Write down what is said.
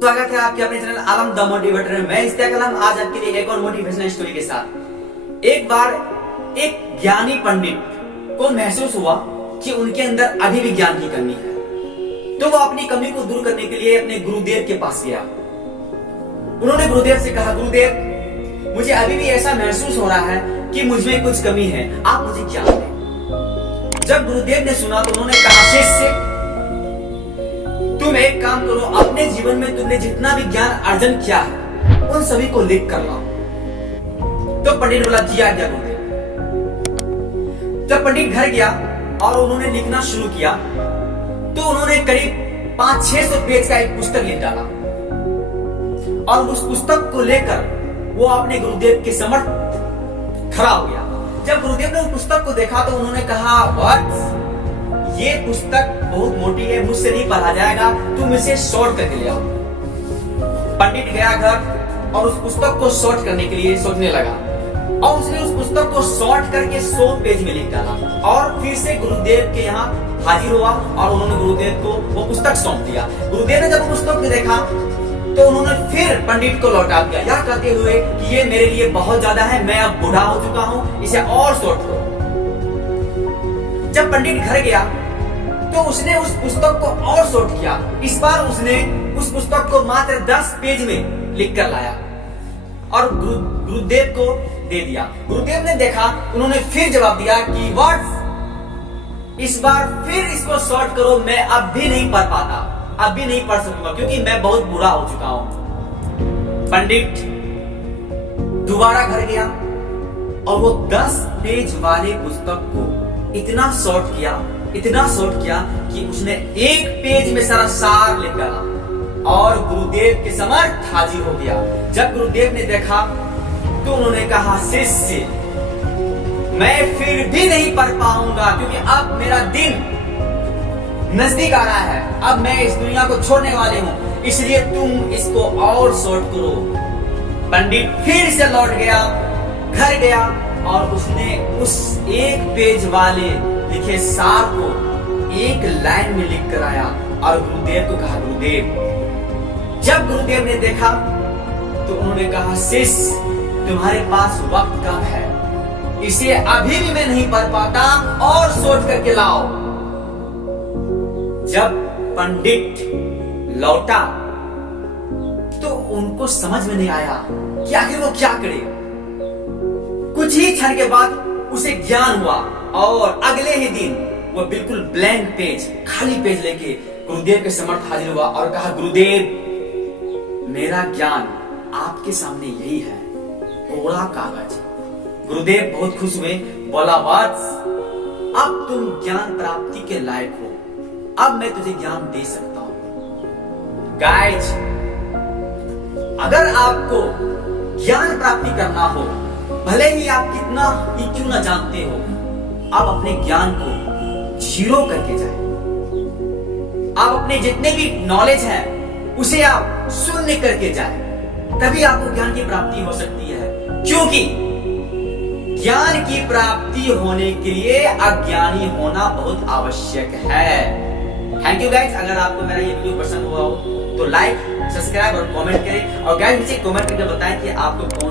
स्वागत है आपके अपने चैनल आलम द मोटिवेटर में। मैं इस्तेक आलम आज आपके लिए एक और मोटिवेशनल स्टोरी के साथ। एक बार एक ज्ञानी पंडित को महसूस हुआ कि उनके अंदर अभी भी ज्ञान की कमी है, तो वो अपनी कमी को दूर करने के लिए अपने गुरुदेव के पास गया। उन्होंने गुरुदेव से कहा, गुरुदेव मुझे अभी भी ऐसा महसूस हो रहा है कि मुझमें कुछ कमी है, आप मुझे ज्ञान दें। जब गुरुदेव ने सुना तो उन्होंने कहा, शिष्य तुम एक काम करो, अपने जीवन में तुमने जितना भी ज्ञान अर्जन किया है उन सभी को लिख कर लाओ। तो पंडित बोला, जी आज्ञा गुरुदेव। जब पंडित घर गया और उन्होंने लिखना शुरू किया तो उन्होंने करीब 500-600 पेज का एक पुस्तक लिख डाला और उस पुस्तक को लेकर वो अपने गुरुदेव के समक्ष खड़ा हो गया। जब गुरुदेव ने उस पुस्तक को देखा तो उन्होंने कहा, वत्स ये पुस्तक बहुत मोटी है, मुझसे नहीं पढ़ा जाएगा, तुम इसे शॉर्ट करके ले आओ। पंडित गया घर और उस पुस्तक को शॉर्ट करने के लिए सोचने लगा और उसने उस पुस्तक को शॉर्ट करके 100 पेज में लिख डाला और फिर से गुरुदेव के यहाँ हाजिर हुआ और उन्होंने गुरुदेव को वो पुस्तक सौंप दिया। गुरुदेव ने जब पुस्तक को देखा तो उन्होंने फिर पंडित को लौटा दिया, यह कहते हुए कि ये मेरे लिए बहुत ज्यादा है, मैं अब बूढ़ा हो चुका हूँ, इसे और शॉर्ट करो। जब पंडित घर गया तो उसने उस पुस्तक को और शॉर्ट किया। इस बार उसने उस पुस्तक को मात्र 10 पेज में लिख कर लाया और गुरुदेव को दे दिया। गुरुदेव ने देखा, उन्होंने फिर जवाब दिया कि व्हाट, इस बार फिर इसको शॉर्ट करो, मैं अब भी नहीं पढ़ पाता, अब भी नहीं पढ़ सकूंगा क्योंकि मैं बहुत बुरा हो चुका हूं। पंडित दोबारा घर गया और वो 10 पेज वाले पुस्तक को इतना शॉर्ट किया कि उसने 1 पेज में सारा सार लिख डाला और गुरुदेव के समक्ष हाजिर हो गया। जब गुरुदेव ने देखा तो उन्होंने कहा, शिष्य मैं फिर भी नहीं पढ़ पाऊंगा क्योंकि अब मेरा दिन नजदीक आ रहा है, अब मैं इस दुनिया को छोड़ने वाले हूं, इसलिए तुम इसको और शॉर्ट करो। पंडित फिर से लौट गया, घर गया और उसने उस 1 पेज वाले लिखे सार को 1 लाइन में लिख कर आया और गुरुदेव को कहा, गुरुदेव। जब गुरुदेव ने देखा तो उन्होंने कहा, शिष्य तुम्हारे पास वक्त कम है, इसे अभी भी मैं नहीं पढ़ पाता, और सोच करके लाओ। जब पंडित लौटा तो उनको समझ में नहीं आया कि आखिर वो क्या करे। कुछ ही क्षण के बाद उसे ज्ञान हुआ और अगले ही दिन वो बिल्कुल ब्लैंक पेज, खाली पेज लेके गुरुदेव के समक्ष हाजिर हुआ और कहा, गुरुदेव मेरा ज्ञान आपके सामने यही है, कोरा कागज। गुरुदेव बहुत खुश हुए, बोला, वत्स अब तुम ज्ञान प्राप्ति के लायक हो, अब मैं तुझे ज्ञान दे सकता हूं। गाइज, अगर आपको ज्ञान प्राप्ति करना हो, भले ही आप कितना ही क्यों ना जानते हो, आप अपने ज्ञान को 0 करके जाए। आप अपने जितने भी नॉलेज है उसे आप शून्य करके जाए, तभी आपको ज्ञान की प्राप्ति हो सकती है। क्योंकि ज्ञान की प्राप्ति होने के लिए अज्ञानी होना बहुत आवश्यक है। Thank you guys. अगर आपको मेरा ये वीडियो पसंद हुआ हो तो लाइक, सब्सक्राइब और कमेंट करें और गाइज नीचे कमेंट करके बताएं कि आपको कौन